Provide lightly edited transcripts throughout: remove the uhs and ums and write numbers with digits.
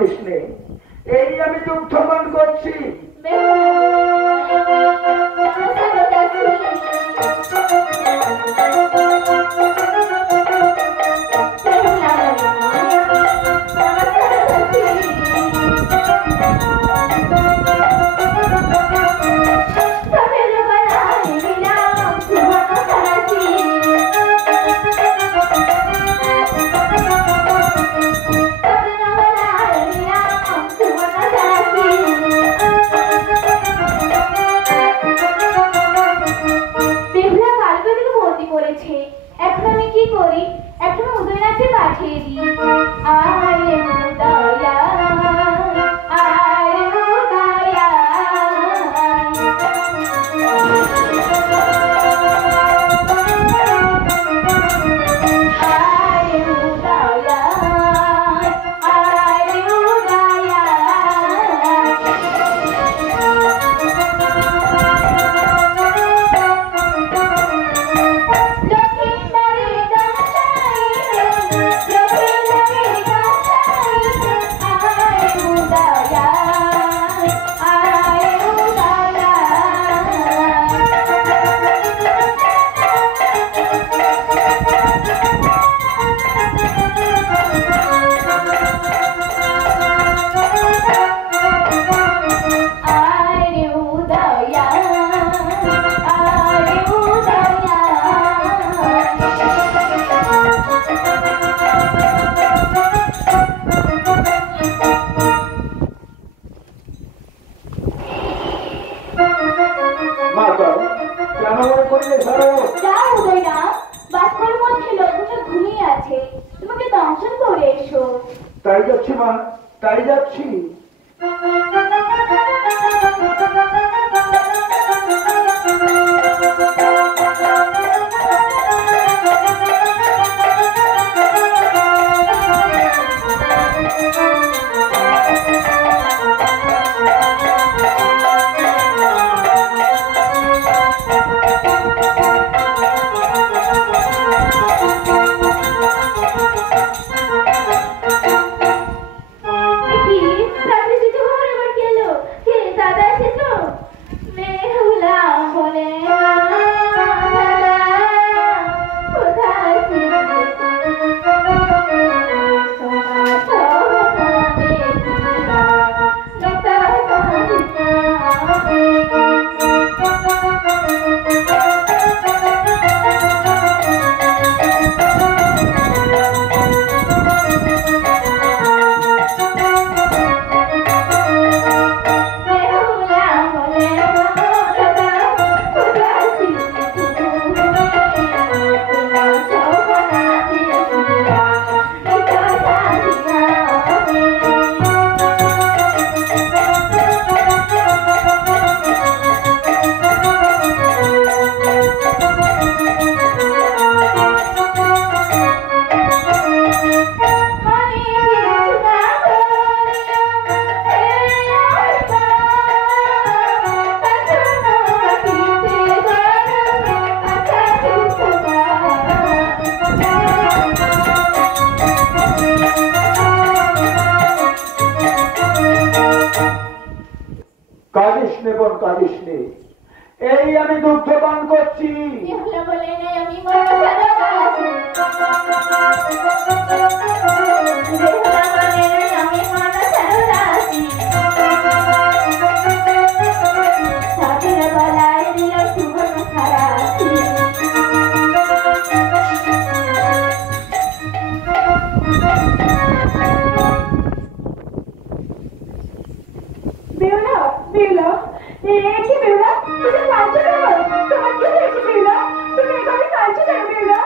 কাঁদিস নে, এই আমি দুগ্ধ পান করছি। এখন আমি কি করি? এখন উদয়নাথে পাঠিয়ে দিই। আরে উদয়া, আরে উদয়া, আরে উদয়া, আরে উদয়া। তাই যাচ্ছি মা, তাই যাচ্ছি। কাঁদিস নে বোন, কাঁদিস নে, এই আমি দুগ্ধ পান করছি। তোমার কি হয়েছে বেলা? তুমি এভাবে কাঁদছো কেন বেলা?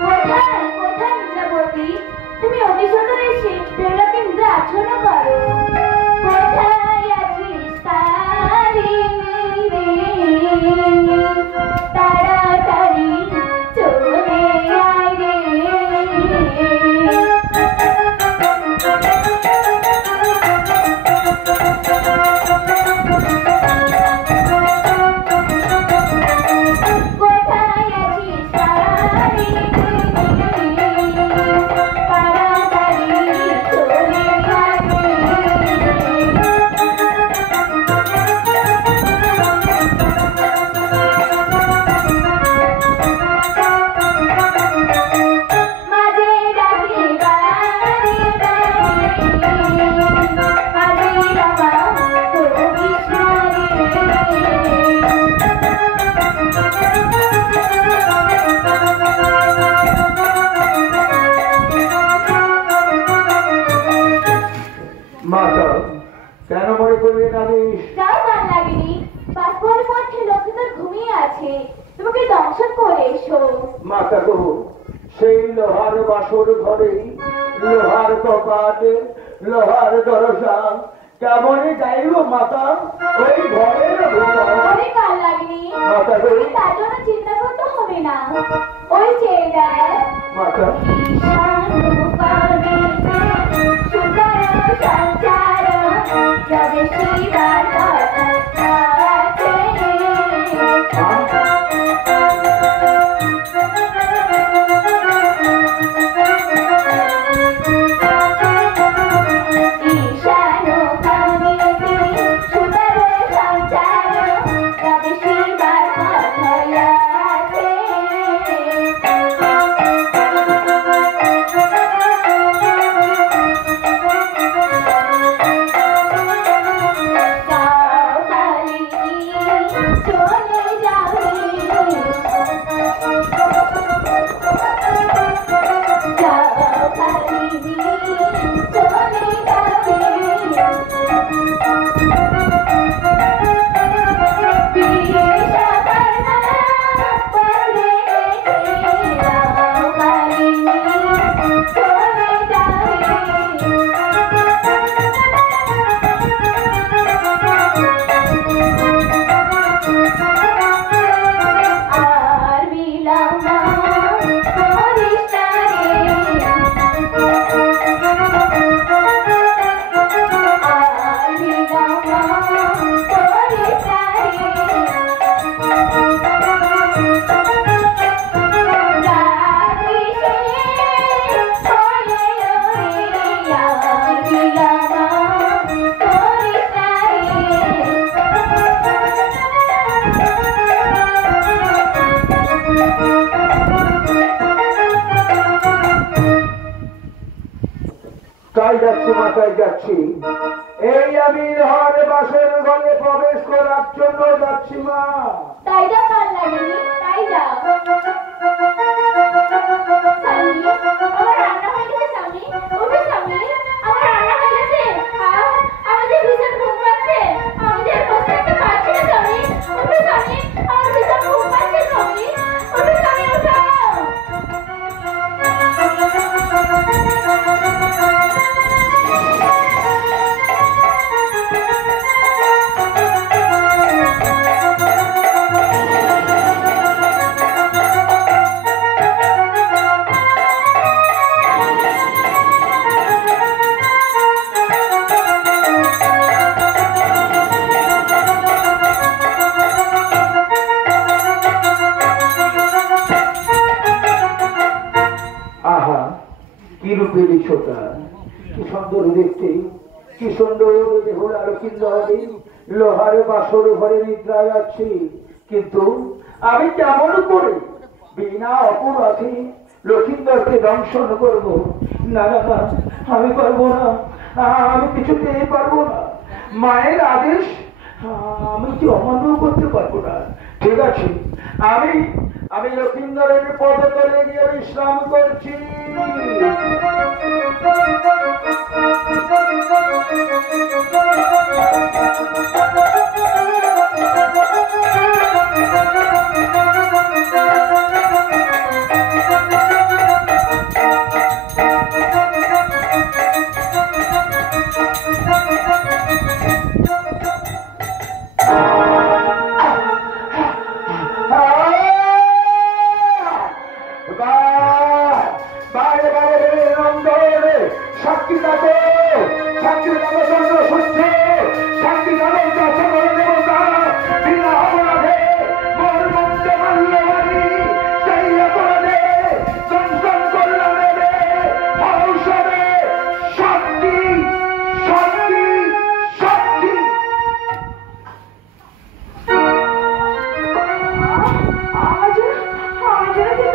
কোথায় কোথায় নিদ্রাবতী? তুমি অতি সুন্দর এসে বেরোকে নিদ্রা আচ্ছন্ন করো। কোথায় আছিস তারিণী রে? তাড়াতাড়ি চলে আয় রে। মাতা কেন মনে করলেন আদেশ? যাও গান লাগেনি, বাষ্পের মধ্যে লক্ষ্মীধর ঘুমিয়ে আছে, তোমাকে দংশন করে এসো। মাতা গো, সেই লোহার বাসর ঘরে লোহার কপাট, লোহার দরজা কেমনই যাইব মাতা ওই ঘরের অনেক গান লাগেনি, মাতা গো, তুমি তার জন্য চিন্তা করতে হবে না। ওই চেয়ে দেখ মাতা তাই যাচ্ছি মাথায় যাচ্ছি, এই আমি লোহার বাসের ঘরে প্রবেশ করার জন্য যাচ্ছি মা। তাই যা গান লাগেনি, তাই যা। স্বামী, আমার রান্না হয়ে গেছে স্বামী। ওঠো স্বামী, আমার রান্না হয়ে গেছে। আমার যে ভীষণ ঘুম পাচ্ছে, আমি যে বসে থাকতে পারছি না স্বামী। ওঠো স্বামী, আমার ভীষণ ঘুম পাচ্ছে স্বামী। ওঠো স্বামী, ওঠো। আহা, কি রূপের ছোটা, কি সুন্দর দেখতে, কি সুন্দর দেহুল আলোকিত হবে। লোহার বাসর ঘরে নিদ্রায় আছি, কিন্তু আমি কেমন করে বিনা অপরাধে লক্ষিন্দরকে দংশন করবো? না না না, আমি পারবো না, আমি কিছুতেই পারবো না। মায়ের আদেশ আমি কি অমান্য করতে পারবো না। ঠিক আছে, আমি আমি লক্ষিন্দরের পদতলে গিয়ে বিশ্রাম করছি। বারে বারে নন্দনে সাক্ষী থাকো, সাক্ষী থাকো চন্দ্র সূর্য, সাক্ষী থাকো দর্শন দেবতা, বিনা অপরাধে মোর মন্দ মাল্যবাণী সেই অপরাধে দংশন করলাম রে ঔষধে শক্তি শক্তি শক্তি।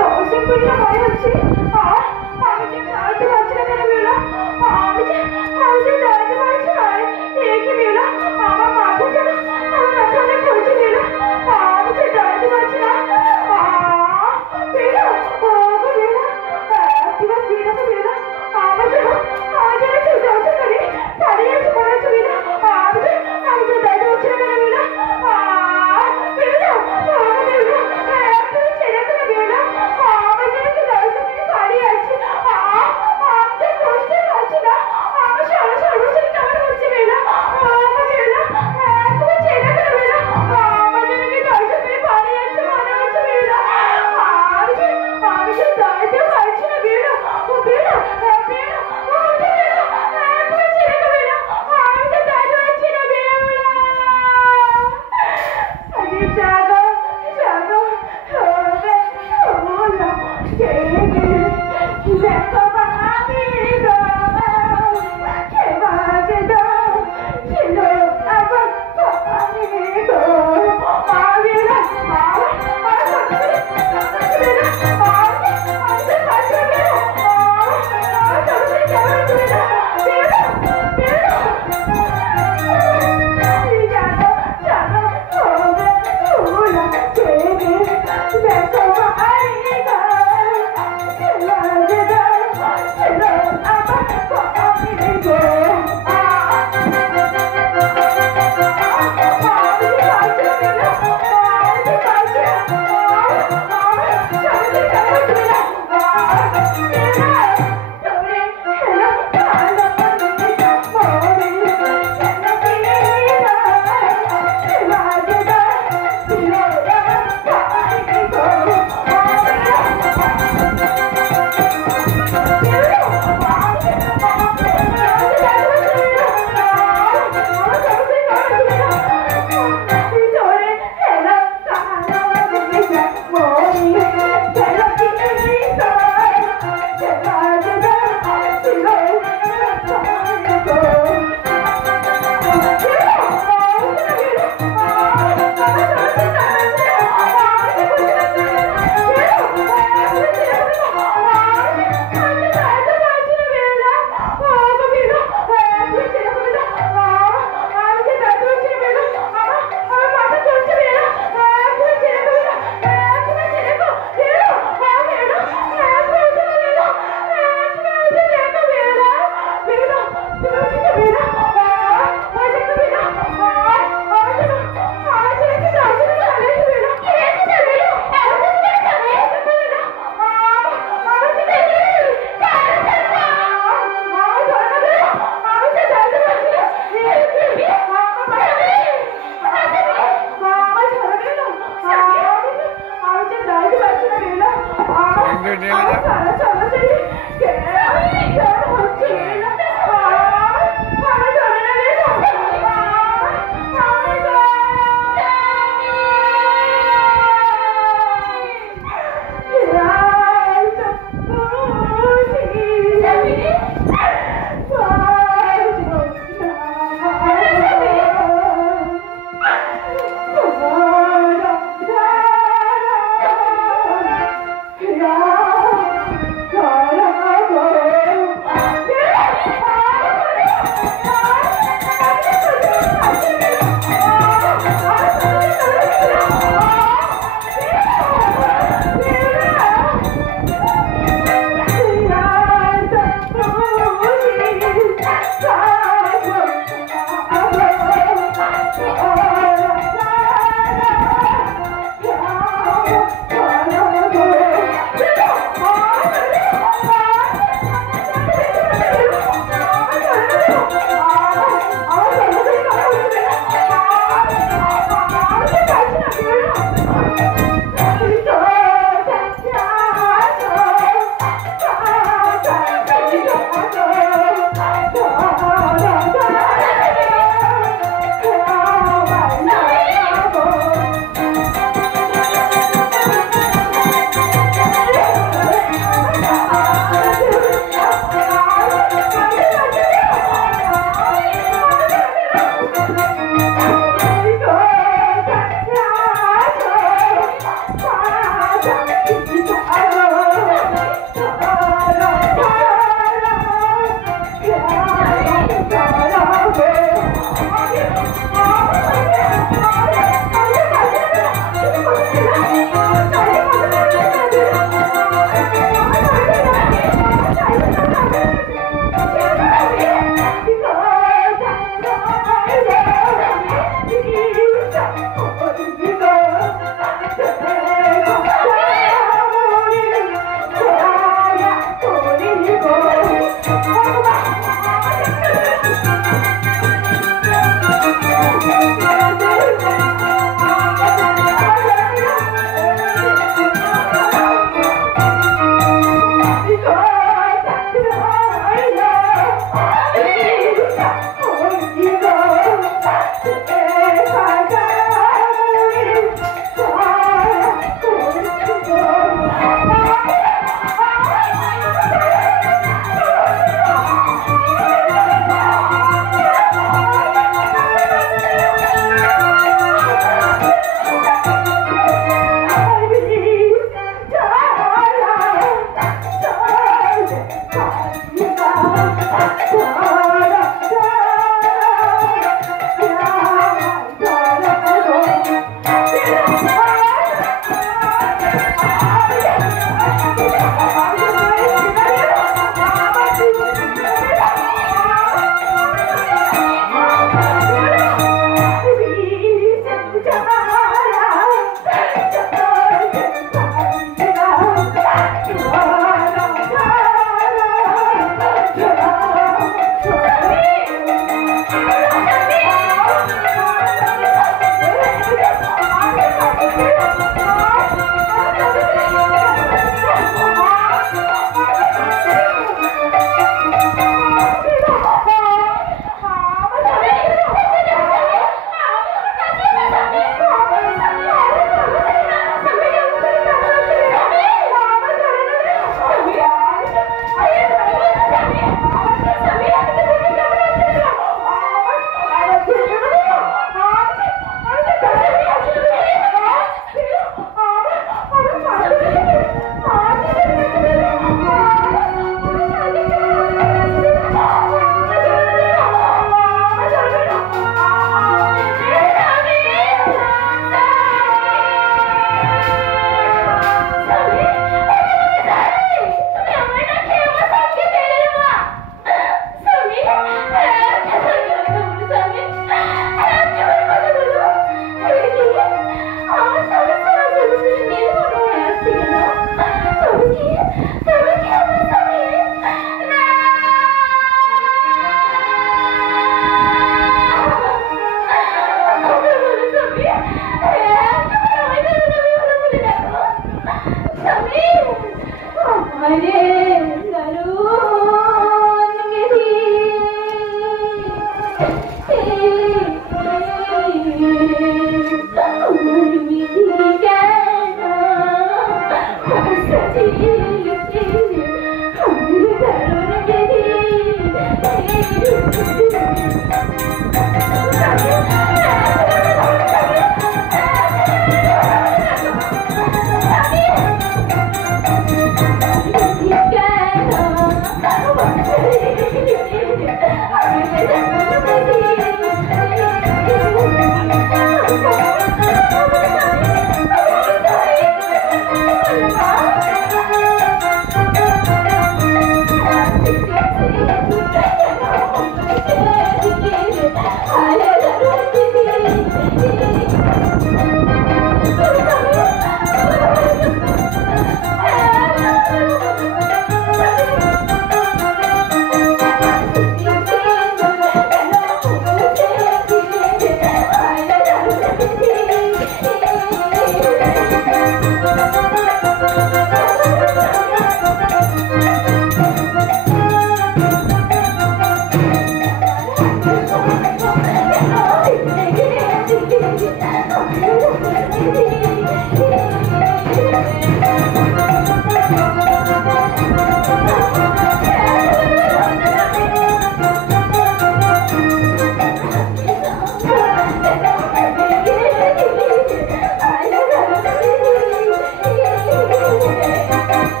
দর্শন করলে মনে হচ্ছে আমি যে দাঁড়াতে পারছি না কেন বেরোলাম, আমি যে দাঁড়াতে পারছি না, কি বেরোলাম আমার মাথাটা অনেক হয়েছে বেরোলাম, আমি যে দাঁড়াতে পারছি না বেরোলাম একবার দিয়ে তো বেরোলাম, আমার যেন কেউ দর্শন করে তাদের কাছে মনে হচ্ছে বেরোলাম, আমি যে দাঁড়াতে পারছি না কেন বেরোলাম বেরোলাম বেরোলাম ছেড়ে করে বেরোলাম, আমার যেন কেউ দর্শন করে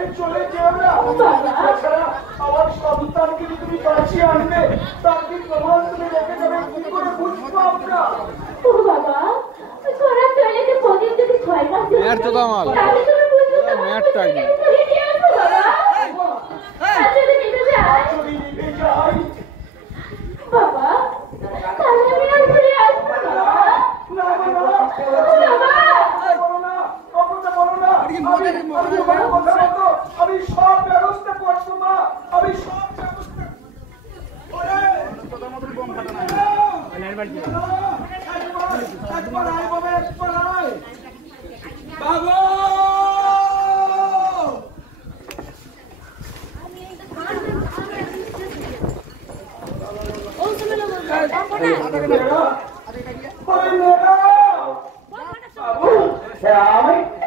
ছেড়ে চলে যেও না। তাছাড়া আমার সন্তানকে যদি তুমি বাঁচিয়ে আনবে তার কি প্রমাণ তুমি রেখে যাবে কি করে বুঝবো আমরা? ও বাবা, তোরা চলে যে প্রদীপ যদি 6 মাস মেয়ার তো দামাল তাহলে তুমি বুঝবে মেয়ারটা কি বাবা। যদি নিতে যাই যদি নিভে যাই বাবা, তাহলে আমি আর ফিরে আসবো বাবা। না না না বলো না, অপরটা বলো না। আমি তোমার কথা মতো আমি সব ব্যবস্থা করবো মা, আমি সব ব্যবস্থা। একবার আয় বাবা, একবার আয় বাবা।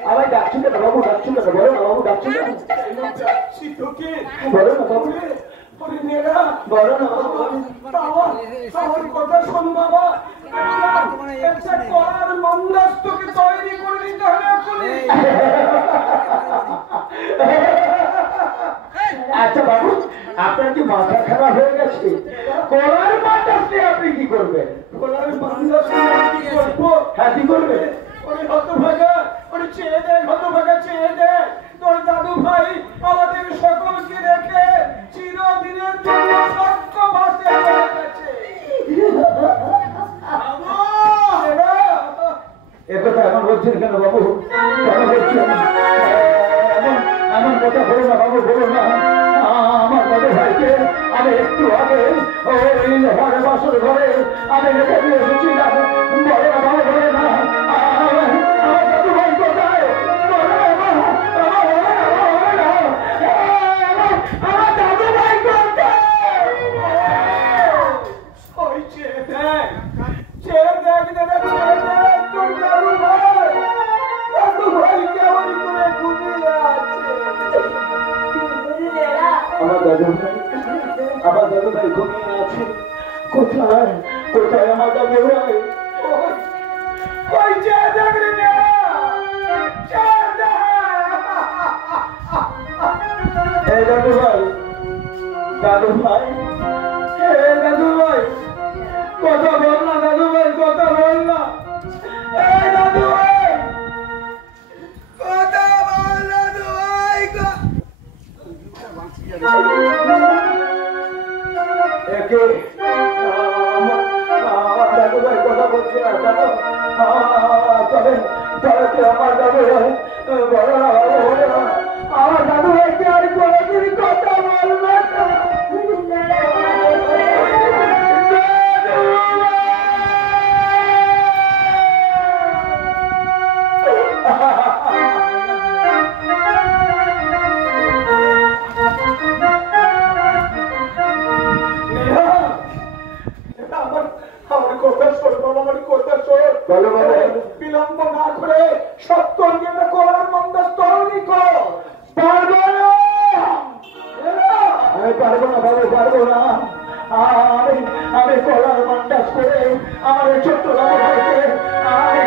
আমায় ডাকছেন না বাবু, ডাকছেন না বলো না বাবু, ডাকছেন না বলো না বাবু, বলো না আমার কথা শোন বাবা। একটা করার মন্দাস্তকে তৈরি করে নিতে হবে এখনই। আচ্ছা বাবু, আপনার কি মাথা খারাপ হয়ে গেছে? কলার মান্দাসে আপনি কি করবেন? কলার মান্দাসে কি করবো? হ্যাঁ কি করবে? ওরে হতভাগা, ওরে চেয়ে দেয়, হতভাগা চেয়ে দেয়। তোর দাদু ভাই আমাদের সকলকে রেখে চিরদিনের জন্য সত্য ভাসে হয়ে গেছে। একথা এখন বলছেন কেন বাবু? কেন বলছেন? এমন কথা বলো না বাবু, বলো না। আমার দাদু ভাইকে আমি একটু আগে ওই ঘরে বাসর ঘরে আমি রেখে দিয়ে এসেছিলাম। বলে না বাবু, বলে না। আমার দাদু ভাই কোথায়? আমার দাদু ভাই কোথায়? ওই চেয়ে দেখ, চেয়ে দেখ দাদা, চেয়ে দেখ তোর দাদু ভাই। দাদু ভাই কেমন করে ঘুমিয়ে আছে। আমার দাদু ভাই ঘুমিয়ে আছে। কোথায় কোথায় আমার দাদু ভাই? ওই চেয়ে দেখ রে না, চেয়ে দেখ। এই দাদু ভাই, দাদু ভাই, দাদু ভাই কথা বল না, দাদু ভাই কথা বল না। এই দাদু ভাই কথা বল, দাদু ভাই। একে আমার দাদু ভাই কথা বলছে না দাদু। তবে তবে আমার দাদু ভাই বলো না বাবু, বলো না। আমার দাদু ভাইকে আর কোনোদিন কথা বলবে না। আমার কথা শোন বাবা, আমার কথা শোন। বিলম্ব না করে সত্যকে করার মন্দাস্তরণই কর। পারবো না, আমি পারবো না বাবু, পারবো না। আমি কলার মন্দাস করে আমার ছোট্ট দাদু ভাইকে আমি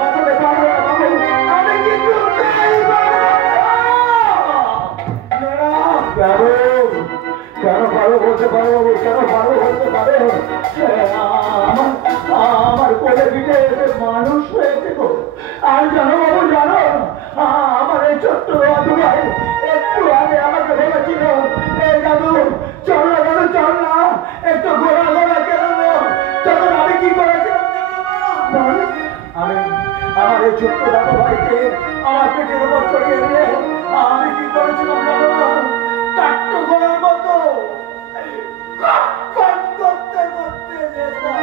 বাঁচাতে পারবো না বাবু। আমি কিন্তু কেন পারো বলতে পারো বাবু, কেন পারো বলতে পারে? আমার কোলে পিঠে মানুষ হয়েছে গো। আর জানো বাবু, জানো আমার এই ছোট্ট দাদু ভাই একটু আগে আমাকে বলেছিল, এই দাদু চল না, দাদু চল না, একটু ঘোরা ঘোরা কেন। তখন আমি কি করেছিলাম আমি আমার এই ছোট্ট দাদু ভাইকে আমার পেটের উপর চড়িয়ে দিয়ে আমি কি করেছিলাম জানো না? কাট্টু ঘোড়ার মতো করতে করতে যেতাম।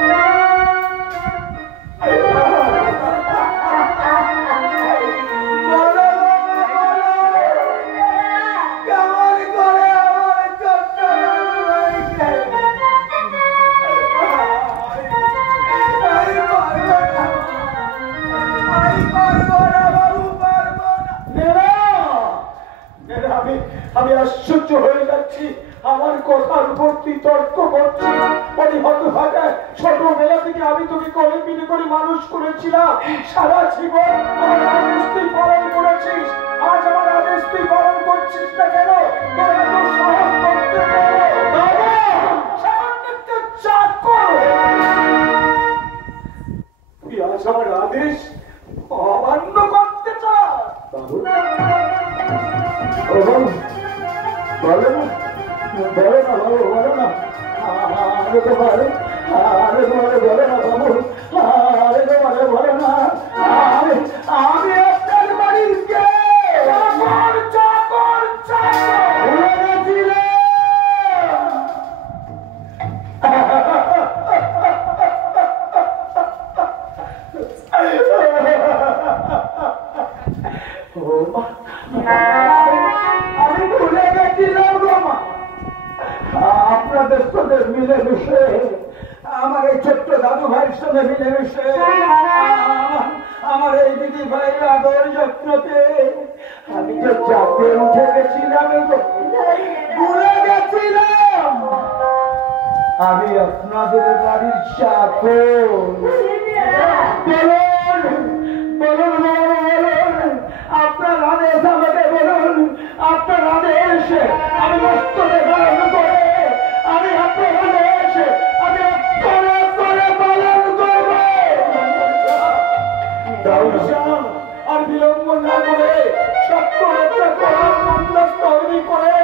আমি আশ্চর্য হয়ে যাচ্ছি। আমার কথার উপর তুই তর্ক করছিস? ওই হতভাগা ছোটবেলা থেকে আমি তোকে কোলে পিঠে করে মানুষ করেছিলাম, সারা জীবন আমার আদেশ তুই পালন করেছিস, আজ আমার আদেশ তুই পালন করছিস না কেন? তোর এত সাহস করতে সামান্য একটা চাকর, তুই আজ আমার আদেশ অমান্য করতে চাস? বলো না, বলো না বাবু, বলো না। আরে তোমার, আরে তোমার বলো না বাবু, আরে তোমার বলো না। আমি আপনার বাড়ির কে? চাকর, চাকর, আমি ভুলে গেছিলাম বাবা, আপনাদের সঙ্গে মিলেমিশে, আমার এই ছোট্ট দাদু ভাইয়ের সঙ্গে মিলেমিশে, আমার এই দিদি ভাই আদর যত্নতে আমি তো চাপে উঠে গেছিলাম, ভুলে গেছিলাম আমি আপনাদের বাড়ির চাকর। বলুন আপনার আদেশ আমাকে বলুন, আপনার আদেশ আমি মস্তকে পালন করে, আমি আপনার আদেশ আমি অক্ষরে করে পালন করব। আর বিলম্ব না করে সত্য একটা করার মন্দাস তৈরি করে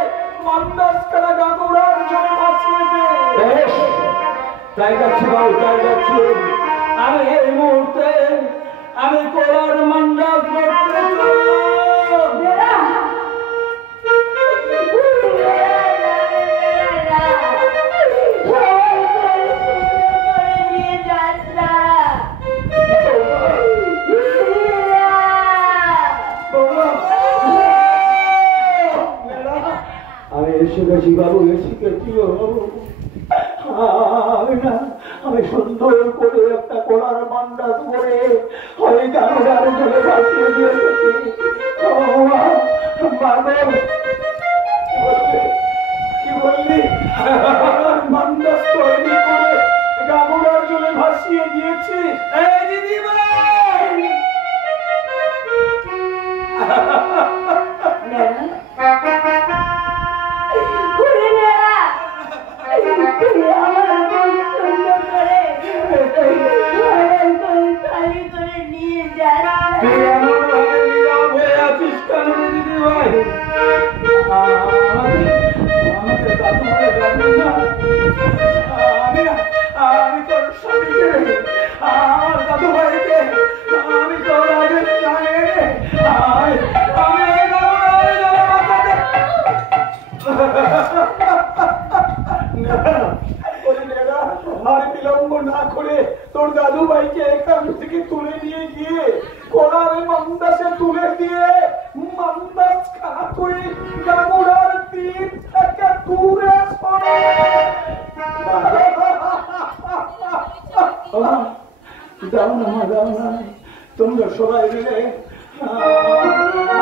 মন্দাস করা গাগুড়ার জন্য বাঁচিয়ে দে। তাই যাচ্ছি বাবু, তাই যাচ্ছি। আমি এই মুহূর্তে আমি কোলার মন্দাস করতে আমি এসে গেছি বাবু, এসে গেছি বাবু। আমি সুন্দর করে একটা কোলার মান্ডাস করে ওই গানোটার জলে ভাসিয়ে দিয়ে এসেছি। কি বললি? মান্ডাস তৈরি করে গানোটার জলে ভাসিয়ে দিয়েছি। এই দিদি ভাই, আমি তোর স্বামীকে, আমার দাদু ভাইকে আমি তোর আগে জানি, আর বিলম্ব না করে তোর দাদু ভাইকে এখান থেকে তুলে নিয়ে গিয়ে কোলারে মান্দাসে তুলে দিয়ে মান্দাস খানা তুই গামুড়ার তীর থেকে দূরে সরে। যাও না মা, যাও না, তোমরা সবাই মিলে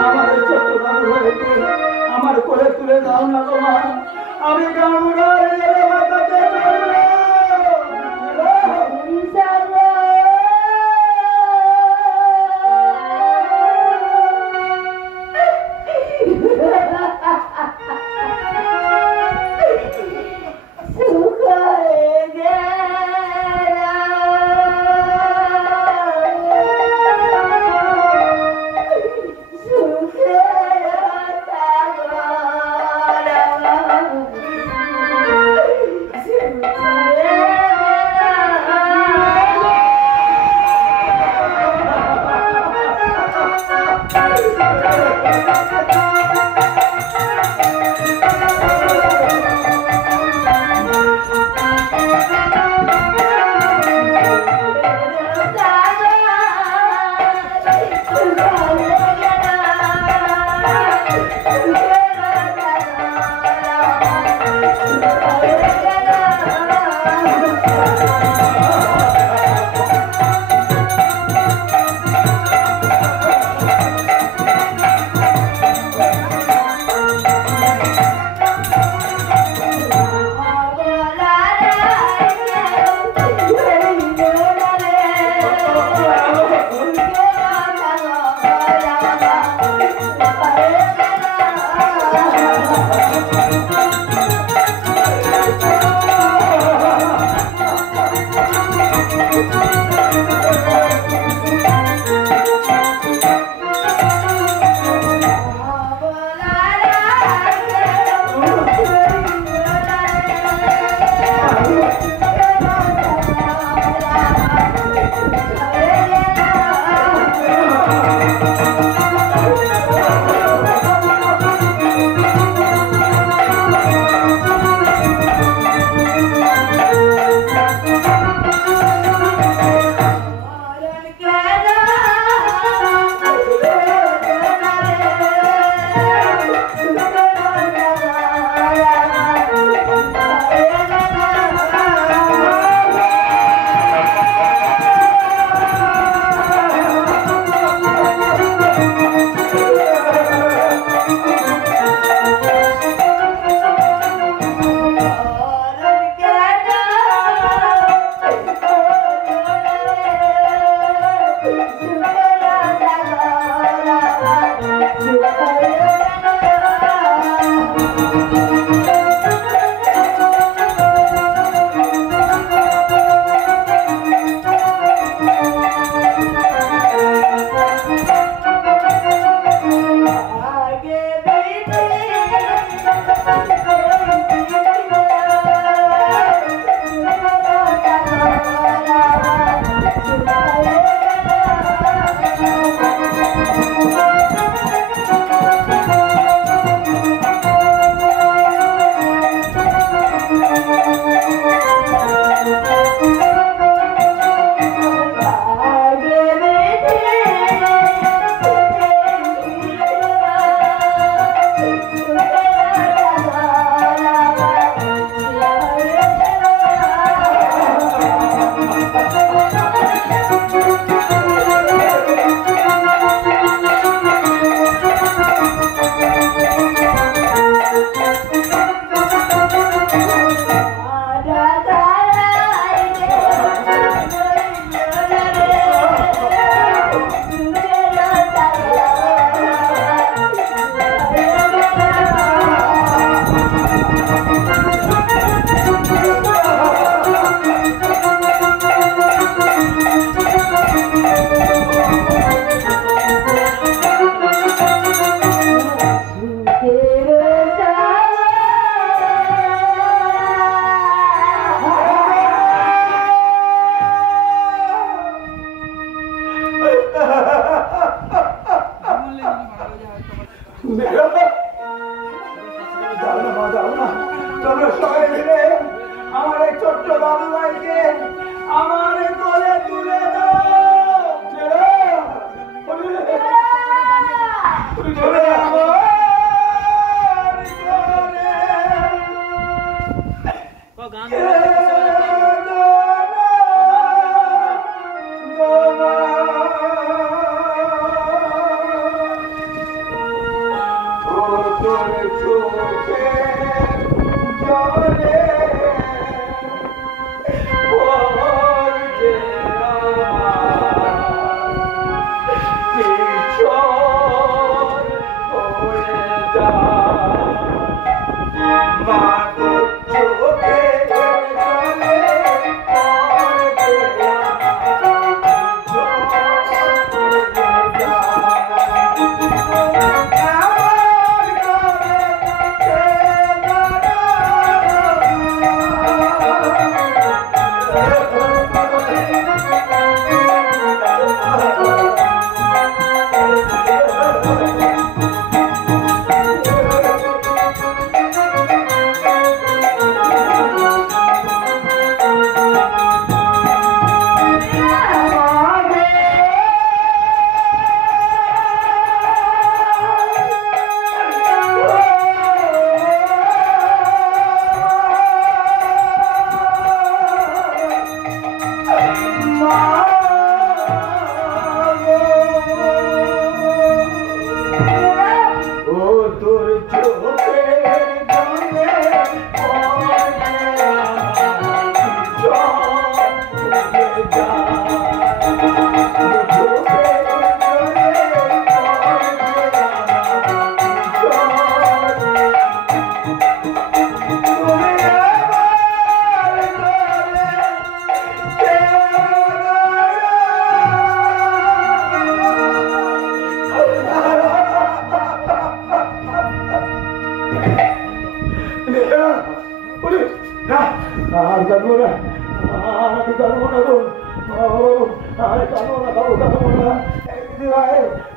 আমার ছোট্ট দাদু ভাইকে আমার কোলে তুলে দাও না তোমার। আমি গামুড়ার তোমরা সবাই মিলে আমার এই ছোট্ট দাদু ভাইকে আমার কোলে তুলে দাও।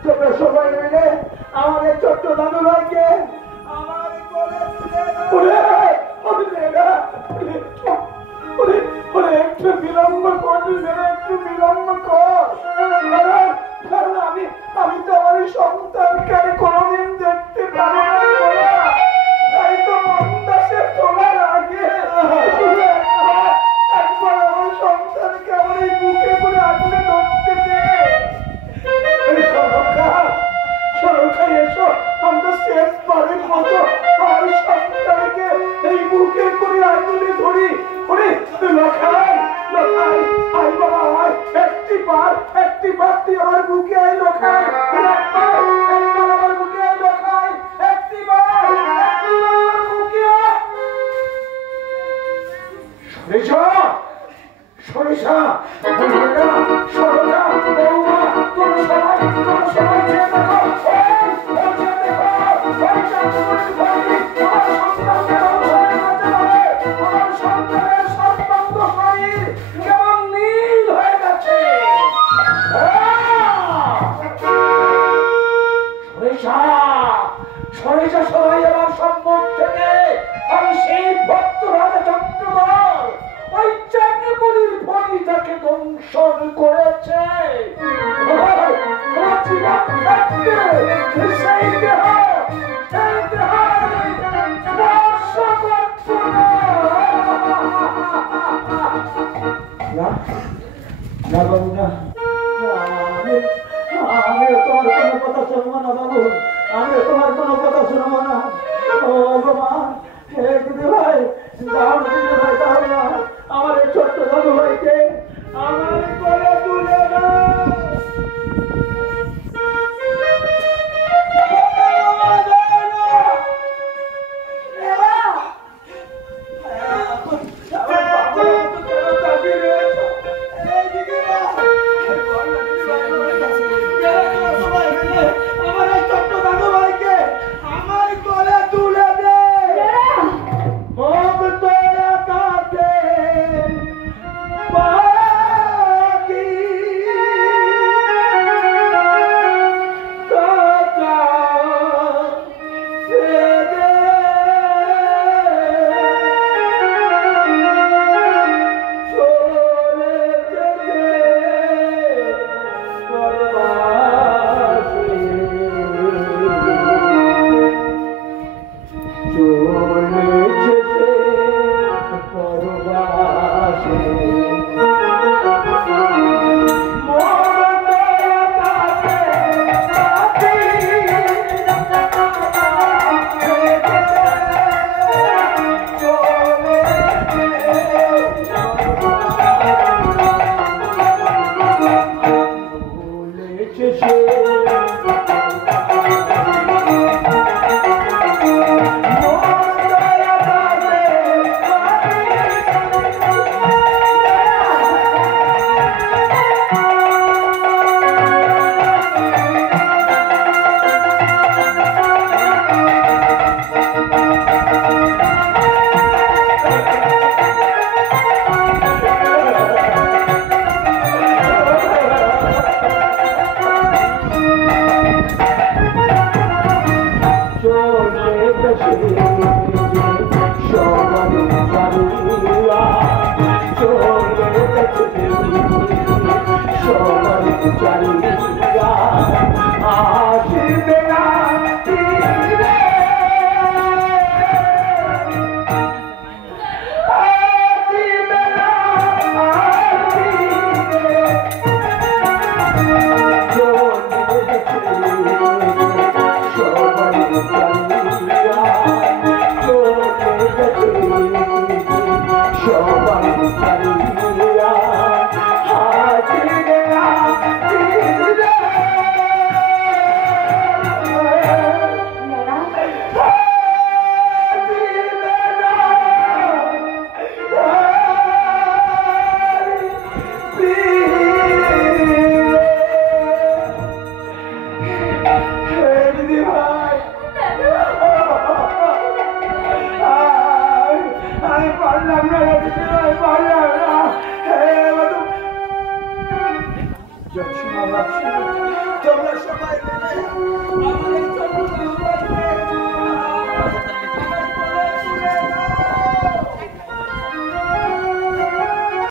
তোমরা সবাই মিলে আমাদের ছোট্ট দাদু ভাইকে আমার কোলে তুলে একটু বিলম্ব করবি, একটু বিলম্ব কর। কারণ আমি তো আমার সন্তানকে কোনোদিন দেখতে পারি না, তাই তো মন্দাসে তোলার আগে একবার আমার সন্তানকে আমার এই বুকে করে আগলে ধরতে দে। সরকার এসো, আমরা শেষ বারের মতো আমার সন্তানকে এই বুকে করে আগলে ধরি। লখাই আই বাবা আয়, একটি বার তুই আমার বুকে আয় লখাই, একবার আমার বুকে আয় লখাই, একটি বার আমার বুকে আয়। সরিষা সরকার বৌমা তোমরা সবাই চেয়ে দেখো, না বাবু না, আমিও তোমার কোনো কথা শুনবো না বাবু, আমিও তোমার কোনো কথা শুনবো না। ও গো মা, হে দিদি ভাই, যাও না দিদি ভাই, যাও না, আমার এই ছোট্ট দাদু ভাইকে আমার কোলে তুলে দাও। তোমরা সবাই